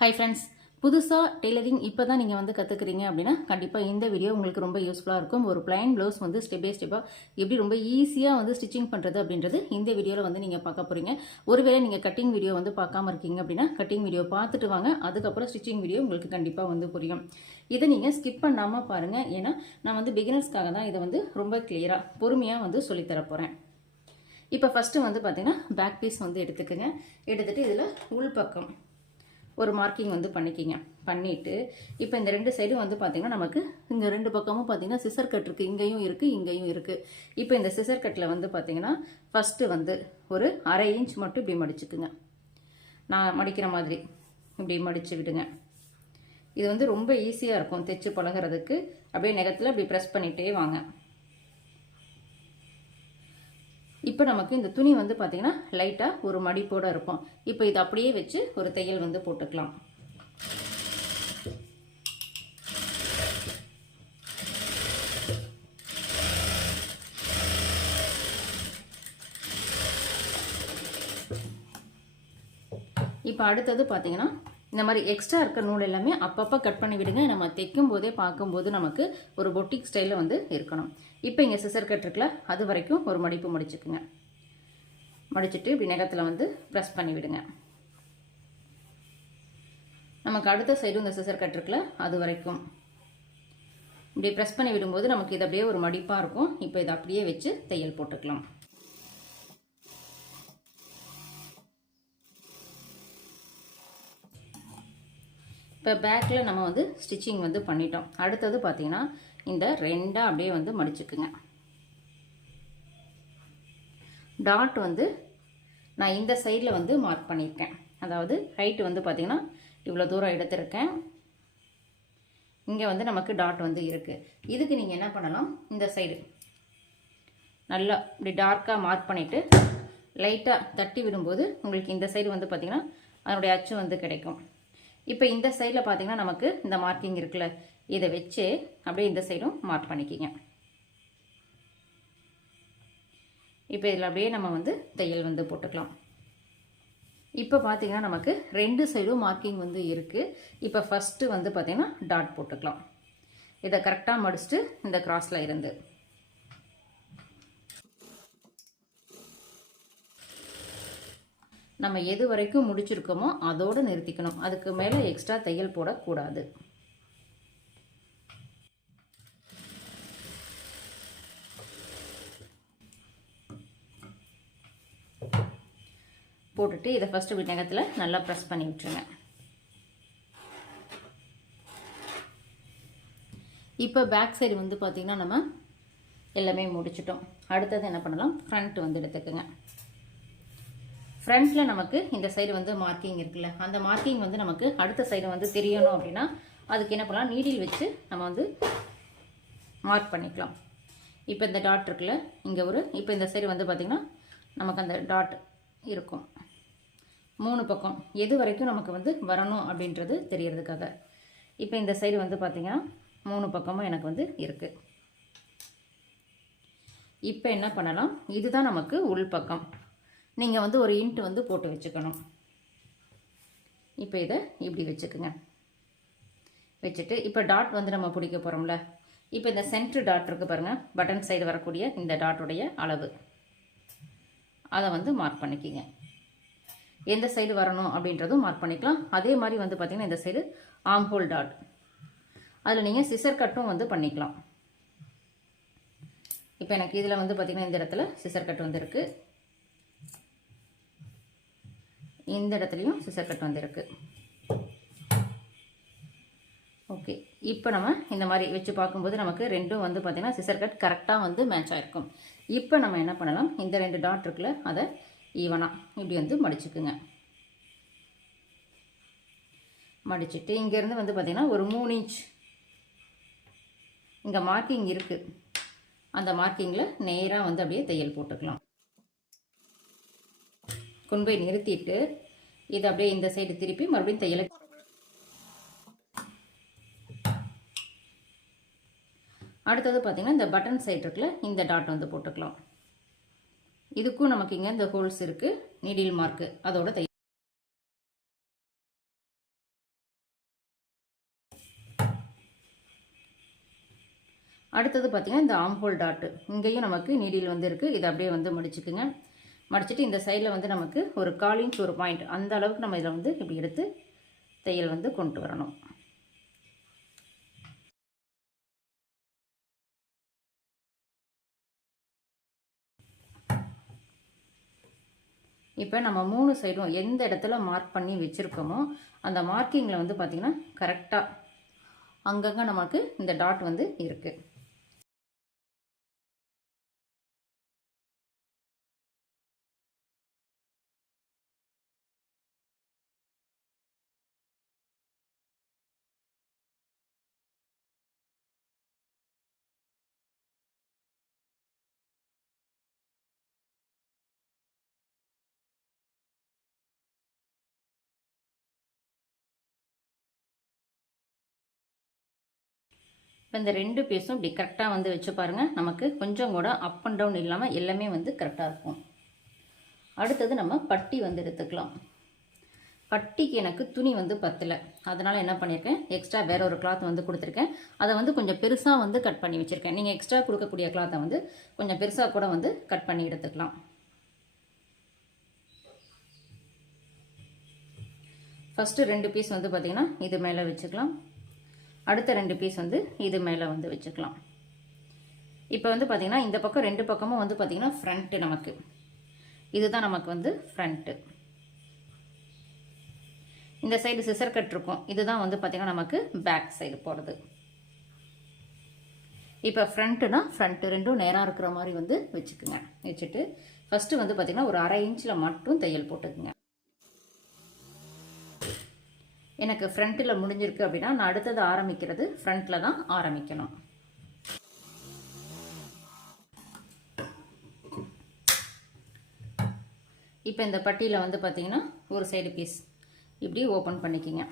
Hi friends புதுசாக tailoring இப்போ தான் நீங்கள் வந்து கற்றுக்குறீங்க அப்படின்னா கண்டிப்பாக இந்த வீடியோ உங்களுக்கு ரொம்ப யூஸ்ஃபுல்லாக இருக்கும். ஒரு பிளைன் ப்ளவுஸ் வந்து ஸ்டெப் பை ஸ்டெப்பாக எப்படி ரொம்ப ஈஸியாக வந்து ஸ்டிச்சிங் பண்ணுறது அப்படின்றது இந்த வீடியோவில் வந்து நீங்கள் பார்க்க போகிறீங்க ஒருவேளை நீங்கள் கட்டிங் வீடியோ வந்து பார்க்காம இருக்கீங்க அப்படின்னா கட்டிங் வீடியோ பார்த்துட்டு வாங்க. அதுக்கப்புறம் ஸ்டிச்சிங் வீடியோ உங்களுக்கு கண்டிப்பாக வந்து புரியும். இதை நீங்கள் ஸ்கிப் பண்ணாமல் பாருங்கள் ஏன்னா நான் வந்து பிகினர்ஸ்க்காக தான் இதை வந்து ரொம்ப கிளியராக பொறுமையாக வந்து சொல்லித்தர போகிறேன் இப்போ ஃபஸ்ட்டு வந்து பார்த்தீங்கன்னா பேக் பீஸ் வந்து எடுத்துக்கோங்க. எடுத்துகிட்டு இதில் உள்பக்கம் ஒரு மார்க்கிங் வந்து பண்ணிக்கிங்க. பண்ணிவிட்டு இப்போ இந்த ரெண்டு சைடும் வந்து பார்த்திங்கன்னா நமக்கு இங்கே ரெண்டு பக்கமும் பார்த்திங்கன்னா சிசர் கட் இருக்குது இங்கேயும் இருக்குது இங்கேயும் இருக்குது இப்போ இந்த சிசர் கட்டில் வந்து பார்த்திங்கன்னா ஃபஸ்ட்டு வந்து ஒரு அரை இன்ச் மட்டும் இப்படி மடிச்சுக்குங்க. நான் மடிக்கிற மாதிரி இப்படி மடித்து விடுங்க. இது வந்து ரொம்ப ஈஸியாக இருக்கும். தைச்சு பழகிறதுக்கு. அப்படியே நெகத்தில் இப்படி ப்ரெஸ் பண்ணிகிட்டே வாங்க. இப்போ நமக்கு இந்த துணி வந்து பார்த்திங்கன்னா லைட்டாக ஒரு மடிப்போடு இருக்கும். இப்போ இது அப்படியே வச்சு ஒரு தையல் வந்து போட்டுக்கலாம். இப்போ அடுத்தது பார்த்திங்கன்னா இந்த மாதிரி எக்ஸ்ட்ரா இருக்க நூல் எல்லாமே அப்பப்போ கட் பண்ணி விடுங்க. நம்ம தைக்கும் போதே பார்க்கும்போது நமக்கு ஒரு பொட்டிக் ஸ்டைலில் வந்து இருக்கணும். இப்போ இங்கே சிசர் கட் இருக்குல்ல அது வரைக்கும் ஒரு மடிப்பு முடிச்சுக்குங்க. மடிச்சுட்டு இப்படி நகத்தில் வந்து ப்ரெஸ் பண்ணி விடுங்க. நமக்கு அடுத்த சைடும் இந்த சிசர் கட் இருக்குல்ல அது வரைக்கும். இப்படி ப்ரெஸ் பண்ணி விடும்போது நமக்கு இது அப்படியே ஒரு மடிப்பாக இருக்கும். இப்போ இதை அப்படியே வச்சு தையல் போட்டுக்கலாம். இப்போ பேக்கில் நம்ம வந்து ஸ்டிச்சிங் வந்து பண்ணிட்டோம். அடுத்தது பார்த்திங்கன்னா இந்த ரெண்டாக அப்படியே வந்து மடிச்சுக்குங்க. டாட் வந்து நான் இந்த சைடில் வந்து மார்க் பண்ணியிருக்கேன். அதாவது ஹைட் வந்து பார்த்திங்கன்னா இவ்வளோ தூரம் எடுத்திருக்கேன். இங்கே வந்து நமக்கு டாட் வந்து இருக்குது இதுக்கு நீங்கள் என்ன பண்ணலாம்? இந்த சைடு நல்லா இப்படி டார்க்காக மார்க் பண்ணிவிட்டு லைட்டாக தட்டி விடும்போது உங்களுக்கு இந்த சைடு வந்து பார்த்திங்கன்னா அதனுடைய அச்சு வந்து கிடைக்கும். இப்போ இந்த சைடில் பார்த்தீங்கன்னா நமக்கு இந்த மார்க்கிங் இருக்குல்ல. இதை வச்சு அப்படியே இந்த சைடும் மார்க் பண்ணிக்கிங்க. இப்போ இதில் அப்படியே நம்ம வந்து தையல் வந்து போட்டுக்கலாம். இப்போ பார்த்தீங்கன்னா நமக்கு ரெண்டு சைடும் மார்க்கிங் வந்து இருக்குது இப்போ ஃபஸ்ட்டு வந்து பார்த்திங்கன்னா டாட் போட்டுக்கலாம். இதை கரெக்டாக மடிச்சுட்டு இந்த கிராஸில் இருந்து. நம்ம எது வரைக்கும் முடிச்சிருக்கோமோ அதோடு நிறுத்திக்கணும். அதுக்கு மேலே எக்ஸ்ட்ரா தையல் போடக்கூடாது. போட்டுட்டு இதை ஃபஸ்ட்டு விநாயகத்தில் நல்லா ப்ரெஸ் பண்ணி விட்டுருங்க. இப்போ பேக் சைடு வந்து பார்த்திங்கன்னா நம்ம எல்லாமே முடிச்சிட்டோம். அடுத்தது என்ன பண்ணலாம்? ஃப்ரண்ட் வந்து எடுத்துக்கோங்க. ஃப்ரண்ட்டில் நமக்கு இந்த சைடு வந்து மார்க்கிங் இருக்குல்ல. அந்த மார்க்கிங் வந்து நமக்கு அடுத்த சைடு வந்து தெரியணும் அப்படின்னா அதுக்கு என்ன பண்ணலாம்? நீடில் வச்சு நம்ம வந்து மார்க் பண்ணிக்கலாம். இப்போ இந்த டாட் இருக்குல்ல இங்கே ஒரு இப்போ இந்த சைடு வந்து பார்த்திங்கன்னா நமக்கு அந்த டாட் இருக்கும். மூணு பக்கம் எது வரைக்கும் நமக்கு வந்து வரணும் அப்படின்றது தெரியறதுக்காக. இப்போ இந்த சைடு வந்து பார்த்திங்கன்னா மூணு பக்கமும் எனக்கு வந்து இருக்குது இப்போ என்ன பண்ணலாம்? இதுதான் நமக்கு உள் பக்கம். நீங்கள் வந்து ஒரு இன்ட்டு வந்து போட்டு வச்சுக்கணும். இப்போ இதை இப்படி வச்சுக்குங்க. வச்சுட்டு இப்போ டாட் வந்து நம்ம பிடிக்க போகிறோம்ல இப்போ இந்த சென்ட்ரு டாட் இருக்குது பாருங்கள் பட்டன் சைடு வரக்கூடிய இந்த டாட்டுடைய அளவு. அதை வந்து மார்க் பண்ணிக்கிங்க. எந்த சைடு வரணும் அப்படின்றதும் மார்க் பண்ணிக்கலாம். அதே மாதிரி வந்து பார்த்திங்கன்னா இந்த சைடு ஆம்ஹோல் டாட் அதில் நீங்கள் சிசர் கட்டும் வந்து பண்ணிக்கலாம். இப்போ எனக்கு இதில் வந்து பார்த்திங்கன்னா இந்த இடத்துல சிசர் கட் வந்து இருக்குது இந்த இடத்துலையும் சிசர் கட் வந்திருக்கு. ஓகே இப்போ நம்ம இந்த மாதிரி வச்சு பார்க்கும்போது நமக்கு ரெண்டும் வந்து பார்த்திங்கன்னா சிசர் கட் கரெக்டாக வந்து மேட்ச் ஆகிருக்கும் இப்போ நம்ம என்ன பண்ணலாம்? இந்த ரெண்டு டாட் இருக்குல்ல அதை ஈவனாக இப்படி வந்து மடிச்சுக்குங்க. மடிச்சுட்டு இங்கேருந்து வந்து பார்த்திங்கன்னா ஒரு மூணு இன்ச் இங்கே மார்க்கிங் இருக்குது அந்த மார்க்கிங்கில் நேராக வந்து அப்படியே தையல் போட்டுக்கலாம். கொண்டு போய் நிறுத்திட்டு இதை அப்படியே இந்த சைடு திருப்பி மறுபடியும் தையலை அடுத்தது பார்த்தீங்கன்னா இந்த பட்டன் சைட் இருக்குல்ல இந்த டாட் வந்து போட்டுக்கலாம். இதுக்கும் நமக்கு இங்கே இந்த ஹோல்ஸ் இருக்குது நீடில் மார்க்கு அதோட தையல். அடுத்தது பார்த்திங்கன்னா இந்த ஆம்ஹோல் டாட்டு இங்கேயும் நமக்கு நீடில் வந்து இருக்குது இதை அப்படியே வந்து முடிச்சுக்குங்க. மடிச்சுட்டு இந்த சைடில் வந்து நமக்கு ஒரு கால் இன்ச் ஒரு பாயிண்ட் அந்த அளவுக்கு நம்ம இதில் வந்து இப்படி எடுத்து தையல் வந்து கொண்டு வரணும். இப்போ நம்ம மூணு சைடும் எந்த இடத்துல மார்க் பண்ணி வச்சுருக்கோமோ அந்த மார்க்கிங்கில் வந்து பார்த்திங்கன்னா கரெக்டாக அங்கங்கே நமக்கு இந்த டாட் வந்து இருக்குது இப்போ இந்த ரெண்டு பீஸும் இப்படி கரெக்டாக வந்து வச்சு பாருங்கள் நமக்கு கொஞ்சம் கூட அப் அண்ட் டவுன் இல்லாமல் எல்லாமே வந்து கரெக்டாக இருக்கும். அடுத்தது நம்ம பட்டி வந்து எடுத்துக்கலாம். பட்டிக்கு எனக்கு துணி வந்து பத்தலை. அதனால் என்ன பண்ணியிருக்கேன் எக்ஸ்ட்ரா வேற ஒரு கிளாத் வந்து கொடுத்துருக்கேன். அதை வந்து கொஞ்சம் பெருசாக வந்து கட் பண்ணி வச்சுருக்கேன். நீங்கள் எக்ஸ்ட்ரா கொடுக்கக்கூடிய கிளாத்தை வந்து கொஞ்சம் பெருசாக கூட வந்து கட் பண்ணி எடுத்துக்கலாம். ஃபஸ்ட்டு ரெண்டு பீஸ் வந்து பார்த்திங்கன்னா இது மேலே வச்சுக்கலாம். அடுத்த ரெண்டு பீஸ் வந்து இது மேலே வந்து வச்சுக்கலாம். இப்போ வந்து பார்த்திங்கன்னா இந்த பக்கம் ரெண்டு பக்கமும் வந்து பார்த்திங்கன்னா ஃப்ரண்ட்டு நமக்கு. இதுதான் நமக்கு வந்து ஃப்ரண்ட்டு இந்த சைடு சிசர் கட் இருக்கும். இதுதான் வந்து பார்த்திங்கன்னா நமக்கு பேக் சைடு போகிறது இப்போ ஃப்ரண்ட்டுனா ஃப்ரண்ட்டு ரெண்டும் நேராக இருக்கிற மாதிரி வந்து வச்சுக்குங்க. வச்சுட்டு ஃபஸ்ட்டு வந்து பார்த்திங்கன்னா ஒரு அரை இன்ச்சில் மட்டும் தையல் போட்டுக்குங்க. எனக்கு ஃப்ரண்ட்டில் முடிஞ்சிருக்கு அப்படின்னா நான் அடுத்தது ஆரம்பிக்கிறது ஃப்ரண்ட்டில் தான் ஆரம்பிக்கணும். இப்போ இந்த பட்டியில் வந்து பார்த்தீங்கன்னா ஒரு சைடு பீஸ் இப்படி ஓப்பன் பண்ணிக்கிங்க.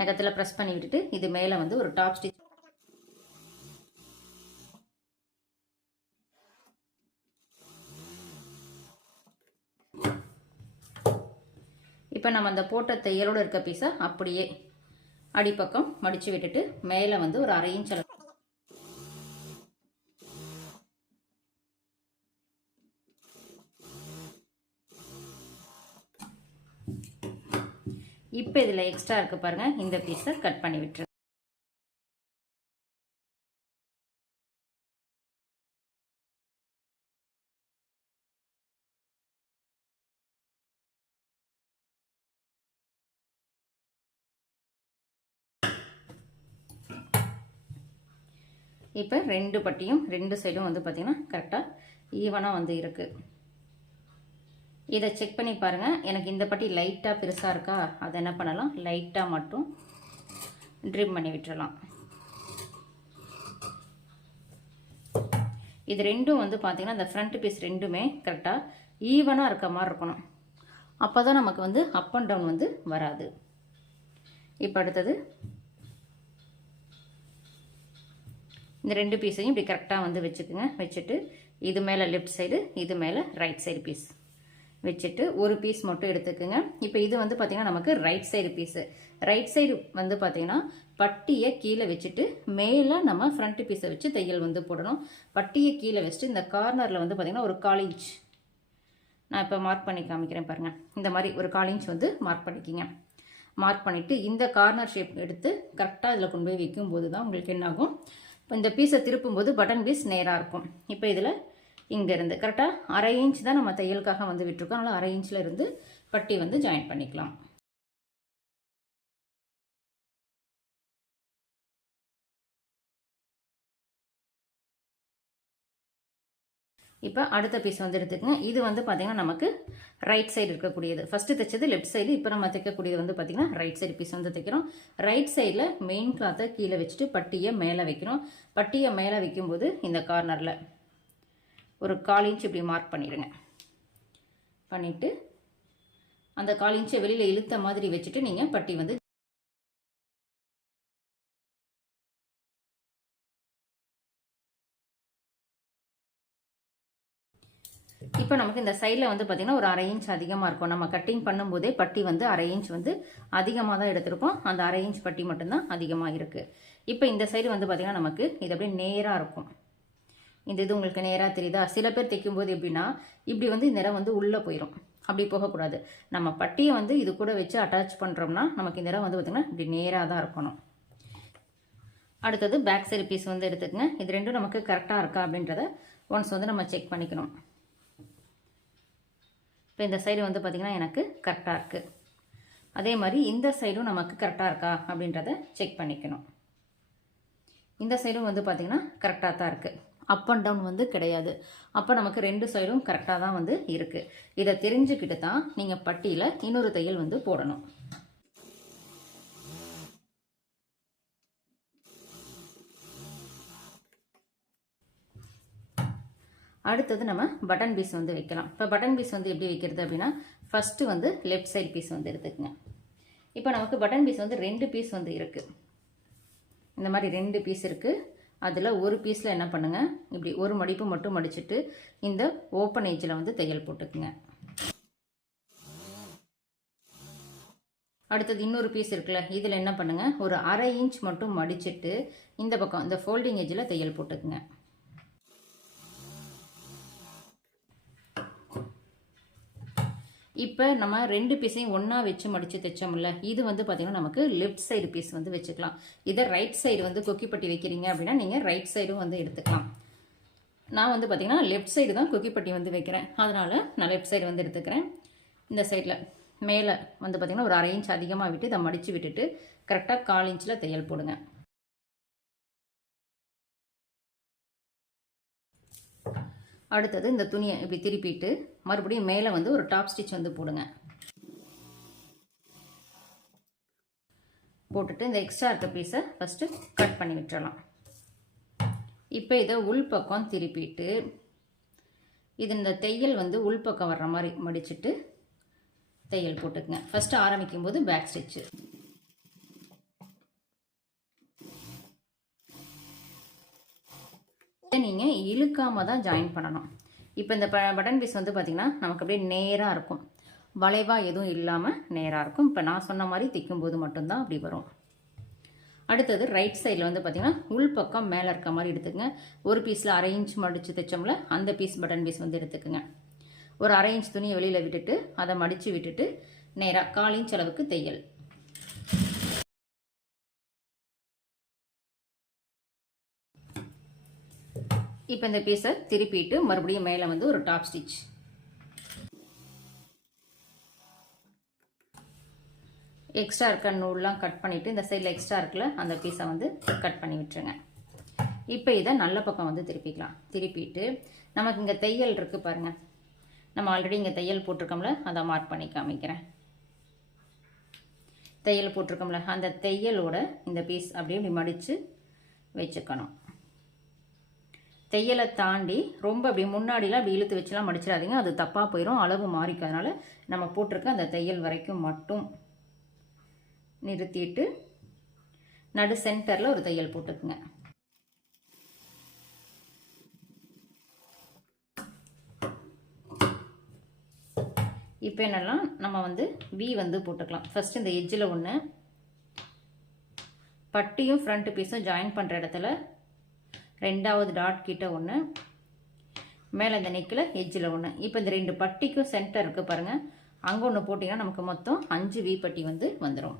நகத்தில் ப்ரெஸ் பண்ணி விட்டுட்டு இது மேலே வந்து ஒரு டாப் ஸ்டிச் இப்போ நம்ம அந்த போட்ட தையலோடு இருக்க பீஸை அப்படியே அடிப்பக்கம் மடித்து விட்டுட்டு மேலே வந்து ஒரு அரை இன்ச் அளவு இப்போ இதில் எக்ஸ்ட்ரா இருக்குது பாருங்கள் இந்த பீஸை கட் பண்ணி விட்டுரு இப்போ ரெண்டு பட்டியும் ரெண்டு சைடும் வந்து பார்த்திங்கன்னா கரெக்டாக ஈவனாக வந்து இருக்குது இதை செக் பண்ணி பாருங்கள் எனக்கு இந்த பட்டி லைட்டாக பெருசாக இருக்கா? அதை என்ன பண்ணலாம்? லைட்டாக மட்டும் ட்ரிம் பண்ணி விட்டுறலாம். இது ரெண்டும் வந்து பார்த்திங்கன்னா இந்த ஃப்ரண்ட் பீஸ் ரெண்டுமே கரெக்டாக ஈவனாக இருக்க மாதிரி இருக்கணும். அப்போ தான் நமக்கு வந்து அப் அண்ட் டவுன் வந்து வராது. இப்போ அடுத்தது இந்த ரெண்டு பீஸையும் இப்படி கரெக்டாக வந்து வச்சுக்கோங்க. வச்சுட்டு இது மேலே லெஃப்ட் சைடு இது மேலே ரைட் சைடு பீஸ் வச்சுட்டு ஒரு பீஸ் மட்டும் எடுத்துக்கோங்க. இப்போ இது வந்து பார்த்திங்கன்னா நமக்கு right side piece right side வந்து பார்த்திங்கன்னா பட்டியை கீழே வச்சுட்டு மேலே நம்ம ஃப்ரண்ட் பீஸை வச்சு தையல் வந்து போடணும். பட்டியை கீழே வச்சுட்டு இந்த கார்னரில் வந்து பார்த்திங்கன்னா ஒரு கால் இன்ச் நான் இப்போ மார்க் பண்ணி காமிக்கிறேன் பாருங்கள் இந்த மாதிரி ஒரு கால் இன்ச் வந்து மார்க் பண்ணிக்கிங்க. மார்க் பண்ணிவிட்டு இந்த கார்னர் ஷேப் எடுத்து கரெக்டாக இதில் கொண்டு போய் வைக்கும்போது தான் உங்களுக்கு என்னாகும்? இப்போ இந்த பீஸை திருப்பும்போது பட்டன் பீஸ் நேராக இருக்கும். இப்போ இதில் இங்கேருந்து கரெக்டாக அரை இன்ச் தான் நம்ம தையலுக்காக வந்து விட்டுருக்கோம். அதனால் அரை இன்ச்சில் இருந்து பட்டி வந்து ஜாயின் பண்ணிக்கலாம். இப்போ அடுத்த பீஸ் வந்து எடுத்துக்கோங்க. இது வந்து பார்த்திங்கன்னா நமக்கு ரைட் சைடு இருக்கக்கூடியது. ஃபஸ்ட்டு தைச்சது லெஃப்ட் சைடு இப்போ நம்ம தைக்கக்கூடியது வந்து பார்த்திங்கன்னா ரைட் சைடு பீஸ் வந்து தைக்கிறோம். ரைட் சைடில் மெயின் கிளாத்தை கீழே வச்சுட்டு பட்டியை மேலே வைக்கிறோம். பட்டியை மேலே வைக்கும்போது இந்த கார்னரில் ஒரு கால் இன்ச் இப்படி மார்க் பண்ணிடுங்க. பண்ணிவிட்டு அந்த கால் இன்ச்சை வெளியில் இழுத்த மாதிரி வச்சுட்டு நீங்கள் பட்டி வந்து இப்போ நமக்கு இந்த சைடில் வந்து பார்த்திங்கன்னா ஒரு அரை இன்ச் அதிகமாக இருக்கும். நம்ம கட்டிங் பண்ணும்போதே பட்டி வந்து அரை இன்ச் வந்து அதிகமாக தான் எடுத்திருப்போம். அந்த அரை இன்ச் பட்டி மட்டும்தான் அதிகமாக இருக்குது இப்போ இந்த சைடு வந்து பார்த்திங்கன்னா நமக்கு இது அப்படியே நேராக இருக்கும். இந்த இது உங்களுக்கு நேராக தெரியுதா? சில பேர் தைக்கும்போது எப்படின்னா இப்படி வந்து இந்த இடம் வந்து உள்ளே போயிடும் அப்படி போகக்கூடாது. நம்ம பட்டியை வந்து இது கூட வச்சு அட்டாச் பண்ணுறோம்னா நமக்கு இந்த நிறம் வந்து பார்த்திங்கன்னா இப்படி நேராக தான் இருக்கணும். அடுத்தது பேக் சைடு பீஸ் வந்து எடுத்துக்கங்க. இது ரெண்டும் நமக்கு கரெக்டாக இருக்கா அப்படின்றத ஒன்ஸ் வந்து நம்ம செக் பண்ணிக்கணும். இப்போ இந்த சைடு வந்து பார்த்திங்கன்னா எனக்கு கரெக்டாக இருக்குது அதே மாதிரி இந்த சைடும் நமக்கு கரெக்டாக இருக்கா அப்படின்றத செக் பண்ணிக்கணும். இந்த சைடும் வந்து பார்த்திங்கன்னா கரெக்டாக தான் இருக்குது அப் அண்ட் டவுன் வந்து கிடையாது. அப்போ நமக்கு ரெண்டு சைடும் கரெக்டாக தான் வந்து இருக்குது இதை தெரிஞ்சுக்கிட்டு தான் நீங்கள் பட்டியில் இன்னொரு தையல் வந்து போடணும். அடுத்தது நம்ம பட்டன் பீஸ் வந்து வைக்கலாம். இப்போ பட்டன் பீஸ் வந்து எப்படி வைக்கிறது அப்படின்னா ஃபஸ்ட்டு வந்து லெஃப்ட் சைட் பீஸ் வந்து எடுத்துக்கங்க. இப்போ நமக்கு பட்டன் பீஸ் வந்து ரெண்டு பீஸ் வந்து இருக்குது இந்த மாதிரி ரெண்டு பீஸ் இருக்குது அதில் ஒரு பீஸில் என்ன பண்ணுங்கள் இப்படி ஒரு மடிப்பு மட்டும் மடிச்சுட்டு இந்த ஓப்பன் ஏஜில் வந்து தையல் போட்டுக்குங்க. அடுத்தது இன்னொரு பீஸ் இருக்குல்ல இதில் என்ன பண்ணுங்கள் ஒரு அரை இன்ச் மட்டும் மடிச்சுட்டு இந்த பக்கம் இந்த ஃபோல்டிங் ஏஜில் தையல் போட்டுக்குங்க. இப்போ நம்ம ரெண்டு பீஸையும் ஒன்றா வச்சு மடித்து தைச்சோம்ல இது வந்து பார்த்திங்கன்னா நமக்கு லெஃப்ட் சைடு பீஸ் வந்து வச்சுக்கலாம். இதை ரைட் சைடு வந்து கொக்கிப்பட்டி வைக்கிறீங்க அப்படின்னா நீங்கள் ரைட் சைடும் வந்து எடுத்துக்கலாம். நான் வந்து பார்த்திங்கன்னா லெஃப்ட் சைடு தான் கொக்கிப்பட்டி வந்து வைக்கிறேன். அதனால் நான் லெஃப்ட் சைடு வந்து எடுத்துக்கிறேன். இந்த சைடில் மேலே வந்து பார்த்திங்கன்னா ஒரு அரை இன்ச் அதிகமாக விட்டு இதை மடித்து விட்டுட்டு கரெக்டாக கால் இன்ச்சில் தையல் போடுங்க. அடுத்தது இந்த துணியை இப்படி திருப்பிட்டு மறுபடியும் மேலே வந்து ஒரு டாப் ஸ்டிச் வந்து போடுங்க. போட்டுட்டு இந்த எக்ஸ்ட்ரா இருக்க பீஸை ஃபஸ்ட்டு கட் பண்ணி விட்டுறலாம். இப்போ இதை உள்பக்கம் திருப்பிட்டு இது இந்த தையல் வந்து உள்பக்கம் வர்ற மாதிரி மடிச்சுட்டு தையல் போட்டுக்குங்க. ஃபஸ்ட்டு ஆரம்பிக்கும் போது பேக் ஸ்டிச்சு நீங்கள் இழுக்காமல் தான் ஜாயின் பண்ணணும். இப்போ இந்த ப பட்டன் பீஸ் வந்து பார்த்திங்கன்னா நமக்கு அப்படியே நேராக இருக்கும். வளைவாக எதுவும் இல்லாமல் நேராக இருக்கும். இப்போ நான் சொன்ன மாதிரி திக்கும்போது மட்டும்தான் அப்படி வரும். அடுத்தது ரைட் சைடில் வந்து பார்த்திங்கன்னா உள் பக்கம் மேலே இருக்க மாதிரி எடுத்துக்கங்க. ஒரு பீஸில் அரை இன்ச் மடித்து தைச்சோம்ல அந்த பீஸ் பட்டன் பீஸ் வந்து எடுத்துக்கோங்க. ஒரு அரை இன்ச் துணியை வெளியில் விட்டுட்டு அதை மடித்து விட்டுட்டு நேராக கால் இன்ச் அளவுக்கு தையல். இப்போ இந்த பீஸை திருப்பிட்டு மறுபடியும் மேலே வந்து ஒரு டாப் ஸ்டிச் எக்ஸ்ட்ரா இருக்க நூல்லாம் கட் பண்ணிவிட்டு இந்த சைடில் எக்ஸ்ட்ரா இருக்குல்ல அந்த பீஸை வந்து கட் பண்ணி விட்டுருங்க. இப்போ இதை நல்ல பக்கம் வந்து திருப்பிக்கலாம். திருப்பிட்டு நமக்கு இங்கே தையல் இருக்குது பாருங்கள் நம்ம ஆல்ரெடி இங்கே தையல் போட்டிருக்கோம்ல அதை மார்க் பண்ணி காமிக்கிறேன். தையல் போட்டிருக்கோம்ல அந்த தையலோட இந்த பீஸ் அப்படியே இப்படி மடித்து வச்சுக்கணும். தையலை தாண்டி ரொம்ப அப்படி முன்னாடிலாம் அப்படி இழுத்து வச்சுலாம் மடிச்சிடாதீங்க. அது தப்பாக போயிடும் அளவு மாறிக்கிறதுனால நம்ம போட்டிருக்க அந்த தையல் வரைக்கும் மட்டும் நிறுத்திட்டு நடு சென்டரில் ஒரு தையல் போட்டுக்குங்க. இப்போ என்னெல்லாம் நம்ம வந்து வி வந்து போட்டுக்கலாம். ஃபஸ்ட்டு இந்த எஜ்ஜில் ஒன்று பட்டியும் ஃப்ரண்ட் பீஸும் ஜாயின் பண்ணுற இடத்துல ரெண்டாவது டாட் கிட்ட ஒன்று மேலே இந்த நெக்கில் எஜ்ஜில் ஒன்று இப்போ இந்த ரெண்டு பட்டிக்கும் சென்டர் இருக்குது பாருங்கள் அங்கே ஒன்று போட்டிங்கன்னா நமக்கு மொத்தம் அஞ்சு வி பட்டி வந்து வந்துடும்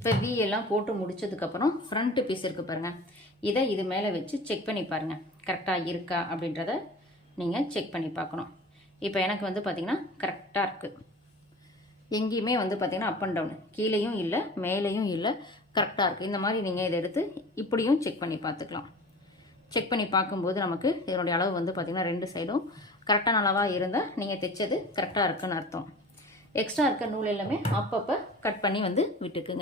இப்போ வி எல்லாம் போட்டு முடிச்சதுக்கப்புறம் ஃப்ரண்ட்டு பீஸ் இருக்குது பாருங்கள் இதை இது மேலே வச்சு செக் பண்ணி பாருங்கள் கரெக்டாக இருக்கா அப்படின்றத நீங்கள் செக் பண்ணி பார்க்கணும். இப்போ எனக்கு வந்து பார்த்திங்கன்னா கரெக்டாக இருக்குது எங்கேயுமே வந்து பார்த்திங்கன்னா அப் அண்ட் டவுன் கீழேயும் இல்லை மேலேயும் இல்லை கரெக்டாக இருக்குது இந்த மாதிரி நீங்கள் இதை எடுத்து இப்படியும் செக் பண்ணி பார்த்துக்கலாம். செக் பண்ணி பார்க்கும்போது நமக்கு இதனுடைய அளவு வந்து பார்த்திங்கன்னா ரெண்டு சைடும் கரெக்டான அளவாக இருந்தால் நீங்கள் தைச்சது கரெக்டாக இருக்குன்னு அர்த்தம். எக்ஸ்ட்ரா இருக்க நூல் எல்லாமே அப்பப்போ கட் பண்ணி வந்து விட்டுக்குங்க.